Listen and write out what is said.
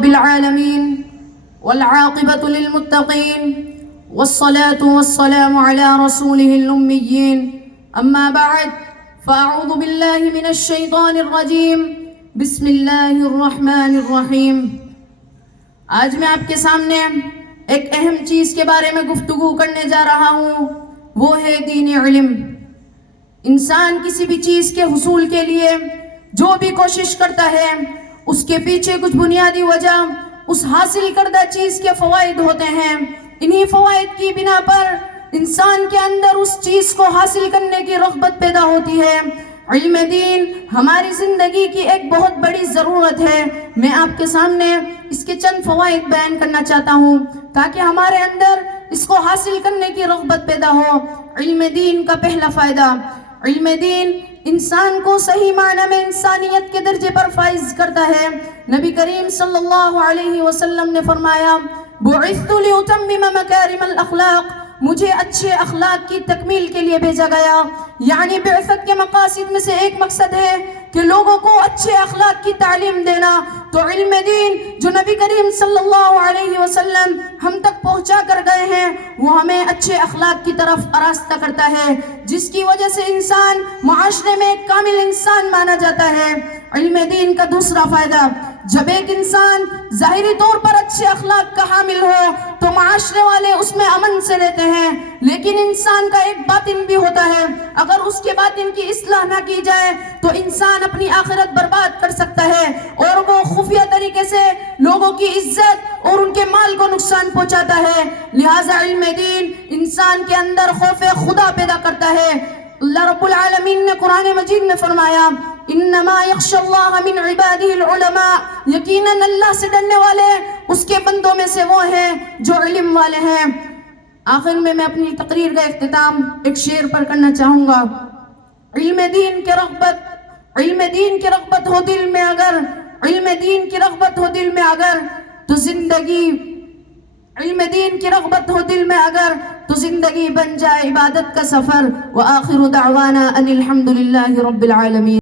رب العالمين والعاقبة للمتقين والصلاة والسلام على رسوله الأميين أما بعد فأعوذ بالله من الشيطان الرجيم بسم الله الرحمن الرحیم۔ آج میں آپ کے سامنے ایک اہم چیز کے بارے میں گفتگو کرنے جا رہا ہوں، وہ ہے دین علم۔ انسان کسی بھی چیز کے حصول کے لیے جو بھی کوشش کرتا ہے اس کے پیچھے کچھ بنیادی وجہ اس حاصل کردہ چیز کے فوائد ہوتے ہیں۔ انہی فوائد کی بنا پر انسان کے اندر اس چیز کو حاصل کرنے کی رغبت پیدا ہوتی ہے۔ علم دین ہماری زندگی کی ایک بہت بڑی ضرورت ہے۔ میں آپ کے سامنے اس کے چند فوائد بیان کرنا چاہتا ہوں تاکہ ہمارے اندر اس کو حاصل کرنے کی رغبت پیدا ہو۔ علم دین کا پہلا فائدہ، علم دین انسان کو صحیح معنی میں انسانیت کے درجے پر فائز کرتا ہے۔ نبی کریم صلی اللہ علیہ وسلم نے فرمایا، بعثت لأتمم مکارم الاخلاق، مجھے اچھے اخلاق کی تکمیل کے لیے بھیجا گیا۔ یعنی بعثت کے مقاصد میں سے ایک مقصد ہے کہ لوگوں کو اچھے اخلاق کی تعلیم دینا۔ تو علم دین جو نبی کریم صلی اللہ علیہ وسلم ہم تک پہنچا کر گئے ہیں وہ ہمیں اچھے اخلاق کی طرف آراستہ کرتا ہے، جس کی وجہ سے انسان معاشرے میں ایک کامل انسان مانا جاتا ہے۔ علم دین کا دوسرا فائدہ، جب ایک انسان ظاہری طور پر اچھے اخلاق کا حامل ہو تو معاشرے والے اس میں امن سے رہتے ہیں، لیکن انسان کا ایک باطن بھی ہوتا ہے۔ اگر اس کے باطن کی اصلاح نہ کی جائے تو انسان اپنی آخرت برباد کر سکتا ہے اور وہ خفیہ طریقے سے لوگوں کی عزت اور ان کے مال کو نقصان پہنچاتا ہے۔ لہٰذا علم دین انسان کے اندر خوف خدا پیدا کرتا ہے۔ اللہ رب العالمین نے قرآن مجید میں فرمایا، انما یخشی اللہ من عبادہ العلماء، یقیناً اللہ سے ڈرنے والے اس کے بندوں میں سے وہ ہیں جو علم والے ہیں۔ آخر میں اپنی تقریر کا اختتام ایک شعر پر کرنا چاہوں گا۔ علم دین کی رغبت ہو دل میں اگر، علم دین کی رغبت ہو دل میں اگر تو زندگی، علم دین کی رغبت ہو دل میں اگر تو زندگی بن جائے عبادت کا سفر۔ وآخر دعوانا ان الحمد للہ رب العالمین۔